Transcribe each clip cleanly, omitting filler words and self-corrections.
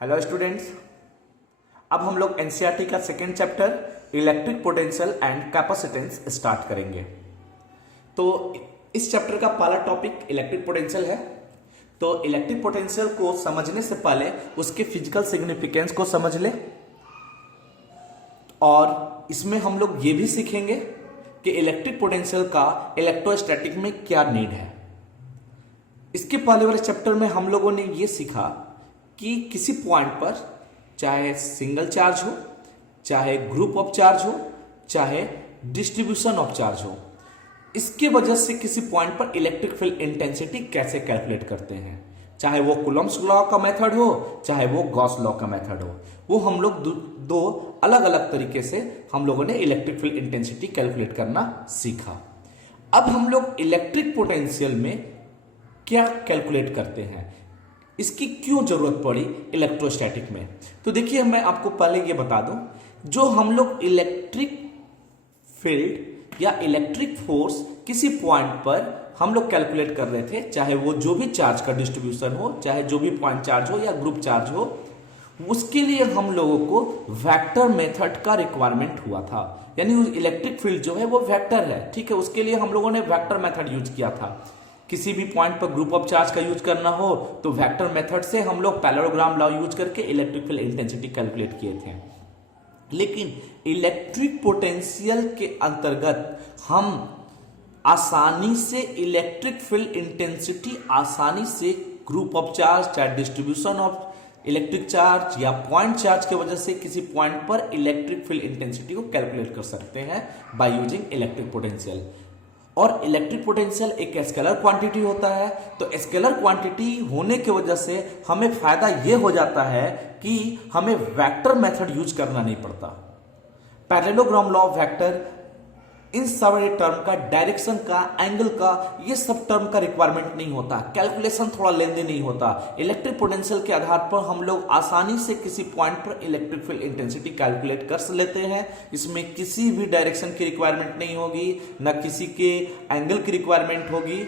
Hello students. अब हम लोग एनसीईआरटी का second chapter electric potential and capacitance start करेंगे। तो इस चैप्टर का पहला टॉपिक इलेक्ट्रिक पोटेंशियल है। तो इलेक्ट्रिक पोटेंशियल को समझने से पहले उसके फिजिकल सिग्निफिकेंस को समझ ले, और इसमें हम लोग ये भी सीखेंगे कि इलेक्ट्रिक पोटेंशियल का इलेक्ट्रोस्टैटिक में क्या नीड है। इसके पहले वाले चैप्टर में हम लोगों ने ये सीखा कि किसी पॉइंट पर चाहे सिंगल चार्ज हो, चाहे ग्रुप ऑफ चार्ज हो, चाहे डिस्ट्रीब्यूशन ऑफ चार्ज हो, इसके वजह से किसी पॉइंट पर इलेक्ट्रिक फील्ड इंटेंसिटी कैसे कैलकुलेट करते हैं। चाहे वो कूलम्ब्स लॉ का मेथड हो, चाहे वो गॉस लॉ का मेथड हो, वो हम लोग दो अलग अलग तरीके से हम लोगों ने इलेक्ट्रिक फील्ड इंटेंसिटी कैलकुलेट करना सीखा। अब हम लोग इलेक्ट्रिक पोटेंशियल में क्या कैलकुलेट करते हैं, इसकी क्यों जरूरत पड़ी इलेक्ट्रोस्टैटिक में। तो देखिए, मैं आपको पहले ये बता दूं, जो हम लोग इलेक्ट्रिक फील्ड या इलेक्ट्रिक फोर्स किसी पॉइंट पर हम लोग कैलकुलेट कर रहे थे, चाहे वो जो भी चार्ज का डिस्ट्रीब्यूशन हो, चाहे जो भी पॉइंट चार्ज हो या ग्रुप चार्ज हो, उसके लिए हम लोगों को वेक्टर मेथड का रिक्वायरमेंट हुआ था। यानी इलेक्ट्रिक फील्ड जो है वो वेक्टर है, ठीक है। उसके लिए हम लोगों ने वेक्टर मेथड यूज किया था। किसी भी पॉइंट पर ग्रुप ऑफ चार्ज का यूज करना हो तो वेक्टर मेथड से हम लोग पैरेललोग्राम लॉ यूज करके इलेक्ट्रिक फील्ड इंटेंसिटी कैलकुलेट किए थे। लेकिन इलेक्ट्रिक पोटेंशियल के अंतर्गत हम आसानी से इलेक्ट्रिक फील्ड इंटेंसिटी आसानी से ग्रुप ऑफ चार्ज, चाहे डिस्ट्रीब्यूशन ऑफ इलेक्ट्रिक चार्ज या पॉइंट चार्ज की वजह से किसी पॉइंट पर इलेक्ट्रिक फील्ड इंटेंसिटी को कैलकुलेट कर सकते हैं बाय यूजिंग इलेक्ट्रिक पोटेंशियल। और इलेक्ट्रिक पोटेंशियल एक स्केलर क्वांटिटी होता है, तो स्केलर क्वांटिटी होने की वजह से हमें फायदा यह हो जाता है कि हमें वेक्टर मेथड यूज करना नहीं पड़ता। पैरेललोग्राम लॉ ऑफ वेक्टर, इन सारे टर्म का, डायरेक्शन का, एंगल का, ये सब टर्म का रिक्वायरमेंट नहीं होता। कैलकुलेशन थोड़ा लेंदी नहीं होता। इलेक्ट्रिक पोटेंशियल के आधार पर हम लोग आसानी से किसी पॉइंट पर इलेक्ट्रिक फील्ड इंटेंसिटी कैलकुलेट कर लेते हैं। इसमें किसी भी डायरेक्शन की रिक्वायरमेंट नहीं होगी, न किसी के एंगल की रिक्वायरमेंट होगी।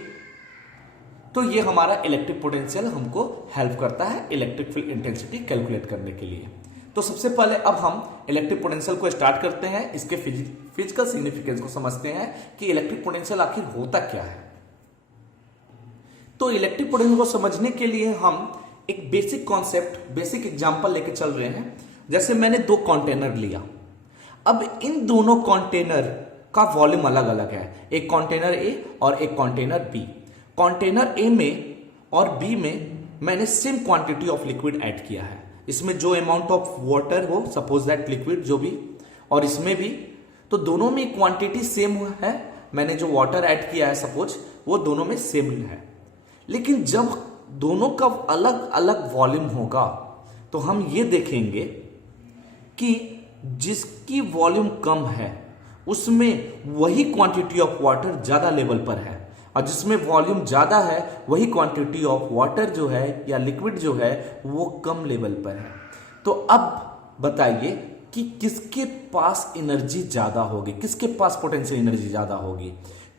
तो ये हमारा इलेक्ट्रिक पोटेंशियल हमको हेल्प करता है इलेक्ट्रिक फील्ड इंटेंसिटी कैलकुलेट करने के लिए। तो सबसे पहले अब हम इलेक्ट्रिक पोटेंशियल को स्टार्ट करते हैं, इसके फिजिकल सिग्निफिकेंस को समझते हैं कि इलेक्ट्रिक पोटेंशियल आखिर होता क्या है। तो इलेक्ट्रिक पोटेंशियल को समझने के लिए हम एक बेसिक कॉन्सेप्ट, बेसिक एग्जांपल लेके चल रहे हैं। जैसे मैंने दो कंटेनर लिया, अब इन दोनों कंटेनर का वॉल्यूम अलग अलग है, एक कंटेनर ए और एक कंटेनर बी। कंटेनर ए में और बी में मैंने same quantity of liquid add किया है। इसमें जो अमाउंट ऑफ वाटर हो, सपोज दैट लिक्विड जो भी, और इसमें भी, तो दोनों में क्वांटिटी सेम है। मैंने जो वाटर ऐड किया है सपोज, वो दोनों में सेम है। लेकिन जब दोनों का अलग अलग वॉल्यूम होगा तो हम ये देखेंगे कि जिसकी वॉल्यूम कम है उसमें वही क्वांटिटी ऑफ वाटर ज्यादा लेवल पर है, और जिसमें वॉल्यूम ज्यादा है वही क्वांटिटी ऑफ वाटर जो है या लिक्विड जो है वो कम लेवल पर है। तो अब बताइए कि किसके पास एनर्जी ज्यादा होगी, किसके पास पोटेंशियल एनर्जी ज्यादा होगी।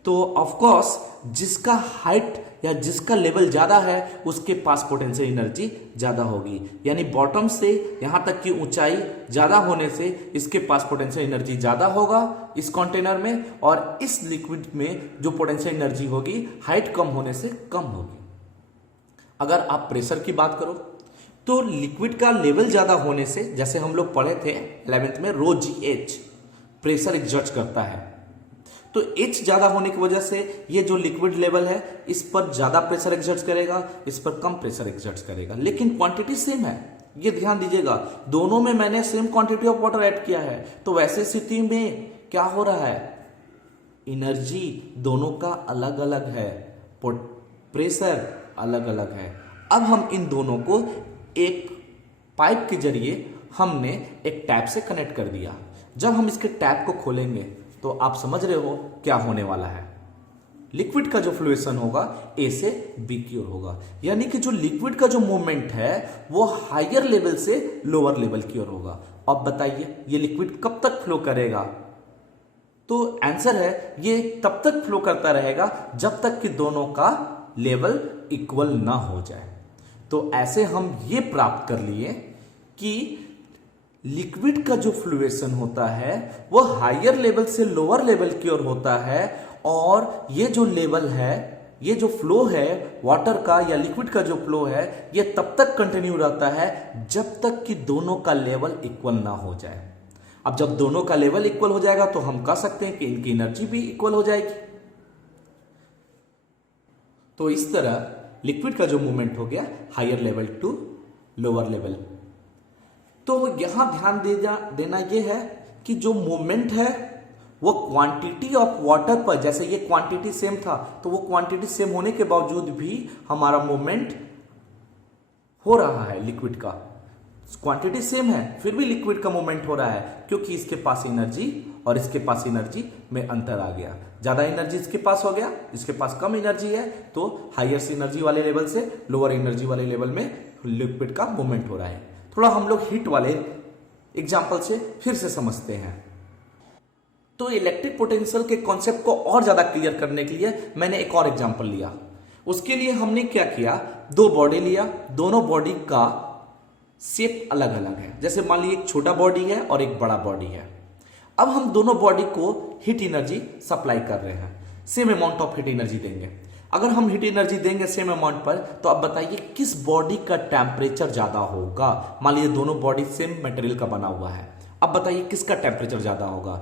तो ऑफ कोर्स जिसका हाइट या जिसका लेवल ज्यादा है उसके पास पोटेंशियल एनर्जी ज्यादा होगी। यानी बॉटम से यहां तक की ऊंचाई ज्यादा होने से इसके पास पोटेंशियल एनर्जी ज्यादा होगा इस कंटेनर में, और इस लिक्विड में जो पोटेंशियल एनर्जी होगी हाइट कम होने से कम होगी। अगर आप प्रेशर की बात करो तो लिक्विड का लेवल ज्यादा होने से, जैसे हम लोग पढ़े थे 11th में, रो जी एच प्रेशर एग्जर्ट करता है। तो एच ज्यादा होने की वजह से ये जो लिक्विड लेवल है इस पर ज्यादा प्रेशर एग्जर्ट करेगा, इस पर कम प्रेशर एग्जर्ट करेगा, लेकिन क्वांटिटी सेम है। ये ध्यान दीजिएगा, दोनों में मैंने same quantity of water add किया है। तो वैसे स्थिति में क्या हो रहा है, एनर्जी दोनों का अलग अलग है, प्रेशर अलग अलग है। अब हम इन दोनों को एक पाइप के जरिए हमने एक टैप से कनेक्ट कर दिया। जब हम इसके टैप को खोलेंगे तो आप समझ रहे हो क्या होने वाला है। लिक्विड का जो फ्लुएशन होगा ए से बी की ओर होगा, यानी कि जो लिक्विड का जो मूवमेंट है वो हायर लेवल से लोअर लेवल की ओर होगा। अब बताइए ये लिक्विड कब तक फ्लो करेगा, तो आंसर है ये तब तक फ्लो करता रहेगा जब तक कि दोनों का लेवल इक्वल ना हो जाए। तो ऐसे हम ये प्राप्त कर लिए कि लिक्विड का जो फ्लुएशन होता है वो हायर लेवल से लोअर लेवल की ओर होता है, और ये जो लेवल है, ये जो फ्लो है वाटर का या लिक्विड का जो फ्लो है, ये तब तक कंटिन्यू रहता है जब तक कि दोनों का लेवल इक्वल ना हो जाए। अब जब दोनों का लेवल इक्वल हो जाएगा तो हम कह सकते हैं कि इनकी एनर्जी भी इक्वल हो जाएगी। तो इस तरह लिक्विड का जो मूवमेंट हो गया higher level to lower level. तो यहां ध्यान देना यह है कि जो मूवमेंट है वो क्वांटिटी ऑफ वाटर पर, जैसे ये क्वांटिटी सेम था तो वो क्वांटिटी सेम होने के बावजूद भी हमारा मूवमेंट हो रहा है। लिक्विड का क्वांटिटी सेम है फिर भी लिक्विड का मूवमेंट हो रहा है, क्योंकि इसके पास एनर्जी और इसके पास एनर्जी में अंतर आ गया। ज्यादा एनर्जी इसके पास हो गया, इसके पास कम एनर्जी है, तो हायर एनर्जी वाले लेवल से लोअर एनर्जी वाले लेवल में लिक्विड का मूवमेंट हो रहा है। थोड़ा हम लोग हीट वाले एग्जांपल से फिर से समझते हैं। तो इलेक्ट्रिक पोटेंशियल के कॉन्सेप्ट को और ज्यादा क्लियर करने के लिए मैंने एक और एग्जांपल लिया। उसके लिए हमने क्या किया, दो बॉडी लिया, दोनों बॉडी का शेप अलग अलग है। जैसे मान लीजिए एक छोटा बॉडी है और एक बड़ा बॉडी है। अब हम दोनों बॉडी को हीट एनर्जी सप्लाई कर रहे हैं, same amount of heat energy देंगे। अगर हम हीट एनर्जी देंगे सेम अमाउंट पर, तो अब बताइए किस बॉडी का टेम्परेचर ज्यादा होगा। मान लीजिए दोनों बॉडी सेम मटेरियल का बना हुआ है, अब बताइए किसका टेम्परेचर ज्यादा होगा।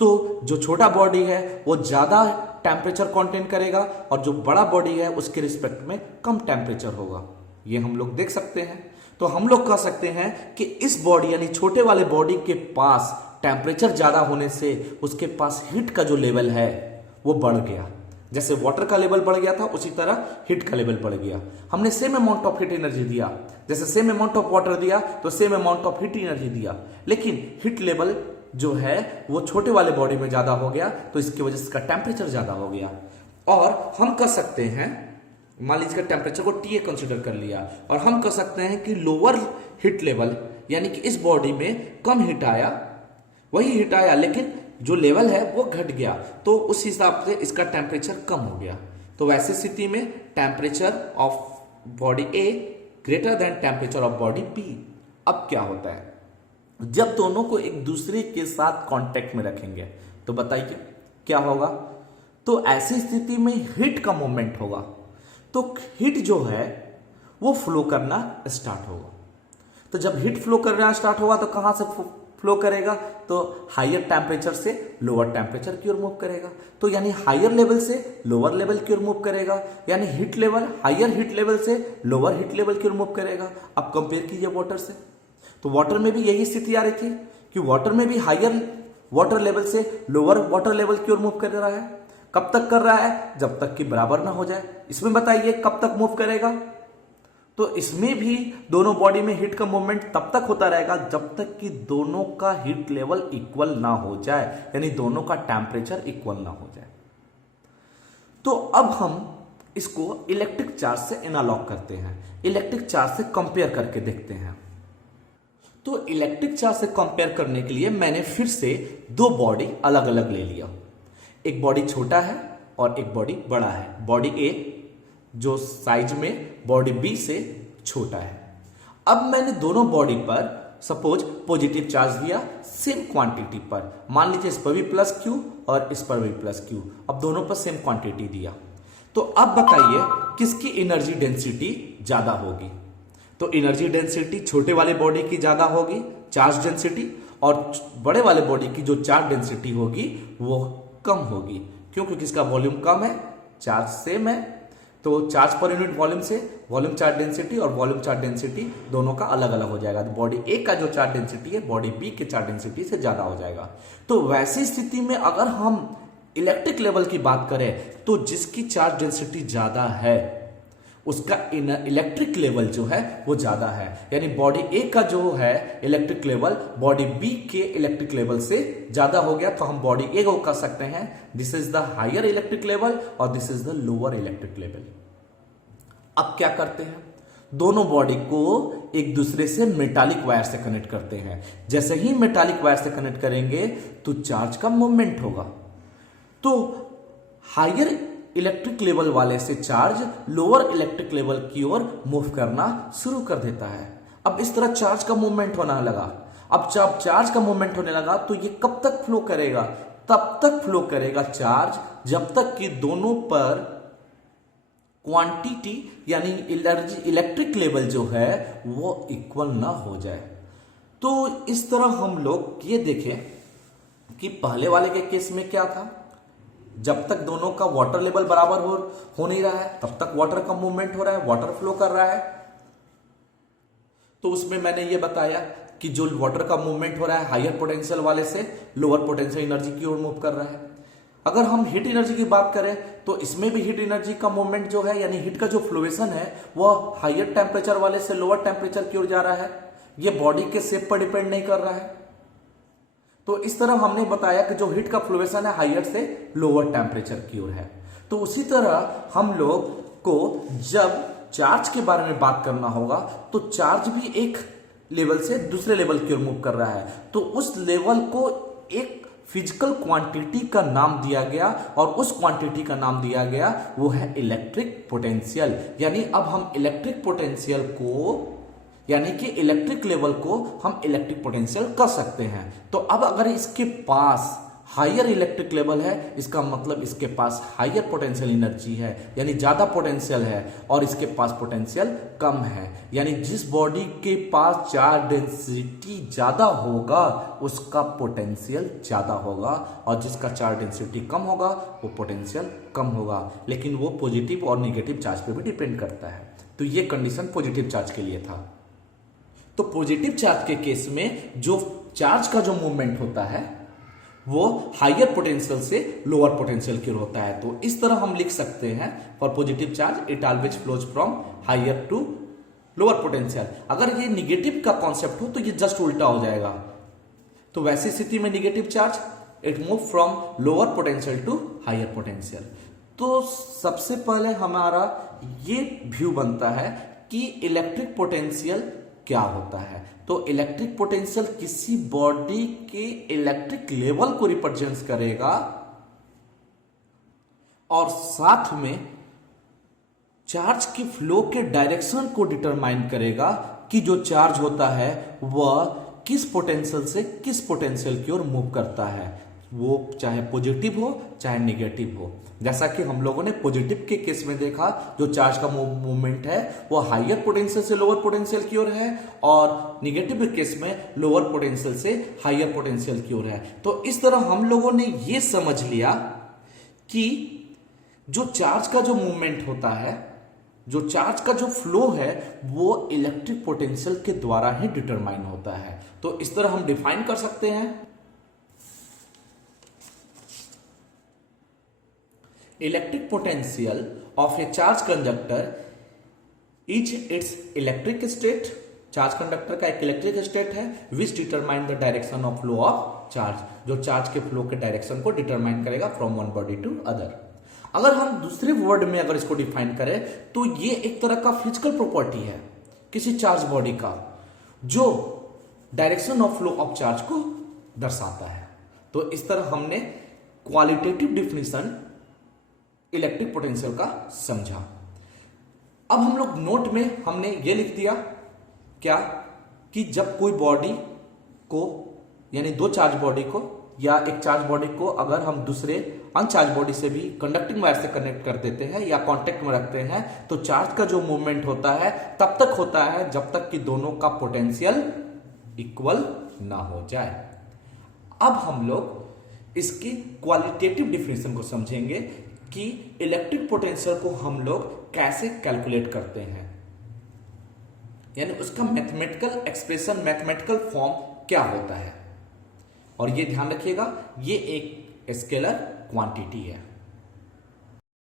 तो जो छोटा बॉडी है वो ज्यादा टेम्परेचर कंटेन करेगा और जो बड़ा बॉडी है उसके रिस्पेक्ट में कम टेम्परेचर होगा। ये हम लोग देख सकते हैं। तो हम लोग कह सकते हैं कि इस बॉडी यानी छोटे वाले बॉडी के पास टेम्परेचर ज्यादा होने से उसके पास हीट का जो लेवल है वो बढ़ गया। जैसे वाटर का लेवल बढ़ गया था उसी तरह हीट का लेवल बढ़ गया। हमने same amount of heat energy दिया, जैसे सेम अमाउंट ऑफ वाटर दिया तो same amount of heat energy दिया, लेकिन हीट लेवल जो है वो छोटे वाले बॉडी में ज्यादा हो गया, तो इसकी वजह से इसका टेम्परेचर ज्यादा हो गया। और हम कह सकते हैं, मान लीजिए टेम्परेचर को TA कंसीडर कर लिया, और हम कह सकते हैं कि लोअर हीट लेवल यानी कि इस बॉडी में कम हीट आया, वही हीट आया लेकिन जो लेवल है वो घट गया, तो उस हिसाब से इसका टेम्परेचर कम हो गया। तो वैसी स्थिति में temperature of body A greater than temperature of body B। अब क्या होता है, जब दोनों को एक दूसरे के साथ कांटेक्ट में रखेंगे तो बताइए क्या होगा। तो ऐसी स्थिति में हीट का मूवमेंट होगा, तो हीट जो है वो फ्लो करना स्टार्ट होगा। तो जब हीट फ्लो करना स्टार्ट होगा तो कहां से फ्लो करेगा, तो हायर टेम्परेचर से लोअर टेम्परेचर की ओर मूव करेगा। तो यानी हायर लेवल से लोअर लेवल की ओर मूव करेगा, यानी heat level higher heat level से लोअर हीट लेवल की ओर मूव करेगा। अब कंपेयर कीजिए वाटर से, तो वाटर में भी यही स्थिति आ रही थी कि वाटर में भी हायर वाटर लेवल से लोअर वाटर लेवल की ओर मूव कर रहा है। कब तक कर रहा है, जब तक कि बराबर ना हो जाए। इसमें बताइए कब तक मूव करेगा, तो इसमें भी दोनों बॉडी में हीट का मूवमेंट तब तक होता रहेगा जब तक कि दोनों का हीट लेवल इक्वल ना हो जाए, यानी दोनों का टेम्परेचर इक्वल ना हो जाए। तो अब हम इसको इलेक्ट्रिक चार्ज से एनालॉग करते हैं, इलेक्ट्रिक चार्ज से कंपेयर करके देखते हैं। तो इलेक्ट्रिक चार्ज से कंपेयर करने के लिए मैंने फिर से दो बॉडी अलग अलग ले लिया। एक बॉडी छोटा है और एक बॉडी बड़ा है। बॉडी A जो साइज में बॉडी B से छोटा है। अब मैंने दोनों बॉडी पर सपोज पॉजिटिव चार्ज दिया सेम क्वांटिटी पर, मान लीजिए इस पर भी प्लस Q और इस पर भी प्लस Q। अब दोनों पर सेम क्वांटिटी दिया, तो अब बताइए किसकी एनर्जी डेंसिटी ज्यादा होगी। तो एनर्जी डेंसिटी छोटे वाले बॉडी की ज्यादा होगी चार्ज डेंसिटी, और बड़े वाले बॉडी की जो चार्ज डेंसिटी होगी वो कम होगी। क्यों? क्योंकि इसका वॉल्यूम कम है, चार्ज सेम है, तो चार्ज पर यूनिट वॉल्यूम से वॉल्यूम चार्ज डेंसिटी और वॉल्यूम चार्ज डेंसिटी दोनों का अलग अलग हो जाएगा। तो बॉडी A का जो चार्ज डेंसिटी है बॉडी B के चार्ज डेंसिटी से ज्यादा हो जाएगा। तो वैसी स्थिति में अगर हम इलेक्ट्रिक लेवल की बात करें तो जिसकी चार्ज डेंसिटी ज्यादा है उसका इलेक्ट्रिक लेवल जो है वो ज्यादा है, यानी बॉडी A का जो है इलेक्ट्रिक लेवल बॉडी B के इलेक्ट्रिक लेवल से ज्यादा हो गया। तो हम बॉडी A को कह सकते हैं this is the higher electric level और this is the lower electric level. अब क्या करते हैं, दोनों बॉडी को एक दूसरे से मेटालिक वायर से कनेक्ट करते हैं। जैसे ही मेटालिक वायर से कनेक्ट करेंगे तो चार्ज का मूवमेंट होगा। तो हायर इलेक्ट्रिक लेवल वाले से चार्ज लोअर इलेक्ट्रिक लेवल की ओर मूव करना शुरू कर देता है। अब इस तरह चार्ज का मूवमेंट होने लगा। अब जब चार्ज का मूवमेंट होने लगा तो ये कब तक फ्लो करेगा? तब तक फ्लो करेगा चार्ज जब तक कि दोनों पर क्वांटिटी यानी इलेक्ट्रिक लेवल जो है वो इक्वल ना हो जाए। तो इस तरह हम लोग ये देखें कि पहले वाले के केस में क्या था, जब तक दोनों का वाटर लेवल बराबर हो नहीं रहा है तब तक वाटर का मूवमेंट हो रहा है, वाटर फ्लो कर रहा है। तो उसमें मैंने ये बताया कि जो वाटर का मूवमेंट हो रहा है हायर पोटेंशियल वाले से लोअर पोटेंशियल एनर्जी की ओर मूव कर रहा है। अगर हम हीट एनर्जी की बात करें तो इसमें भी हीट एनर्जी का मूवमेंट जो है यानी हीट का जो फ्लोएशन है वह हायर टेम्परेचर वाले से लोअर टेम्परेचर की ओर जा रहा है। यह बॉडी के शेप पर डिपेंड नहीं कर रहा है। तो इस तरह हमने बताया कि जो हीट का फ्लोएशन है हायर से लोअर टेम्परेचर की ओर है। तो उसी तरह हम लोग को जब चार्ज के बारे में बात करना होगा तो चार्ज भी एक लेवल से दूसरे लेवल की ओर मूव कर रहा है। तो उस लेवल को एक फिजिकल क्वांटिटी का नाम दिया गया और उस क्वांटिटी का नाम दिया गया वो है इलेक्ट्रिक पोटेंशियल। यानी अब हम इलेक्ट्रिक पोटेंशियल को यानी कि इलेक्ट्रिक लेवल को हम इलेक्ट्रिक पोटेंशियल कर सकते हैं। तो अब अगर इसके पास हायर इलेक्ट्रिक लेवल है इसका मतलब इसके पास हायर पोटेंशियल एनर्जी है यानी ज्यादा पोटेंशियल है, और इसके पास पोटेंशियल कम है। यानी जिस बॉडी के पास चार्ज डेंसिटी ज्यादा होगा उसका पोटेंशियल ज्यादा होगा, और जिसका चार्ज डेंसिटी कम होगा वो पोटेंशियल कम होगा। लेकिन वो पॉजिटिव और नेगेटिव चार्ज पे भी डिपेंड करता है। तो ये कंडीशन पॉजिटिव चार्ज के लिए था। तो पॉजिटिव चार्ज के केस में जो चार्ज का जो मूवमेंट होता है वो हायर पोटेंशियल से लोअर पोटेंशियल की ओर होता है। तो इस तरह हम लिख सकते हैं for positive charge it always flows from higher to lower potential. अगर ये निगेटिव का कॉन्सेप्ट हो तो ये जस्ट उल्टा हो जाएगा। तो वैसी स्थिति में negative charge it move from lower potential to higher potential. तो सबसे पहले हमारा ये व्यू बनता है कि इलेक्ट्रिक पोटेंशियल क्या होता है। तो इलेक्ट्रिक पोटेंशियल किसी बॉडी के इलेक्ट्रिक लेवल को रिप्रेजेंट करेगा और साथ में चार्ज के फ्लो के डायरेक्शन को डिटरमाइन करेगा कि जो चार्ज होता है वह किस पोटेंशियल से किस पोटेंशियल की ओर मूव करता है, वो चाहे पॉजिटिव हो चाहे नेगेटिव हो। जैसा कि हम लोगों ने पॉजिटिव के केस में देखा जो चार्ज का मूवमेंट है वो हायर पोटेंशियल से लोअर पोटेंशियल की ओर है, और नेगेटिव केस में लोअर पोटेंशियल से हायर पोटेंशियल की ओर है। तो इस तरह हम लोगों ने ये समझ लिया कि जो चार्ज का जो मूवमेंट होता है, जो चार्ज का जो फ्लो है वो इलेक्ट्रिक पोटेंशियल के द्वारा ही डिटरमाइन होता है। तो इस तरह हम डिफाइन कर सकते हैं electric potential of a charge conductor is its electric state. Charge conductor का एक इलेक्ट्रिक स्टेट है which determine the direction of flow of charge, जो चार्ज के फ्लो के डायरेक्शन को डिटरमाइन करेगा from one body to other. अगर हम दूसरे वर्ड में अगर इसको डिफाइन करें तो ये एक तरह का फिजिकल प्रॉपर्टी है किसी चार्ज बॉडी का जो direction of flow of charge को दर्शाता है। तो इस तरह हमने क्वालिटेटिव डिफिनेशन इलेक्ट्रिक पोटेंशियल का समझा। अब हम लोग नोट में हमने ये लिख दिया क्या कि जब कोई बॉडी को यानी दो चार्ज बॉडी को या एक चार्ज बॉडी को अगर हम दूसरे अनचार्ज बॉडी से भी कंडक्टिंग वायर से कनेक्ट कर देते हैं या कांटेक्ट में रखते हैं तो चार्ज का जो मूवमेंट होता है तब तक होता है जब तक कि दोनों का पोटेंशियल इक्वल ना हो जाए। अब हम लोग इसकी क्वालिटेटिव डिफिनेशन को समझेंगे कि इलेक्ट्रिक पोटेंशियल को हम लोग कैसे कैलकुलेट करते हैं, यानी उसका मैथमेटिकल एक्सप्रेशन मैथमेटिकल फॉर्म क्या होता है। और ये ध्यान रखिएगा ये एक स्केलर क्वांटिटी है।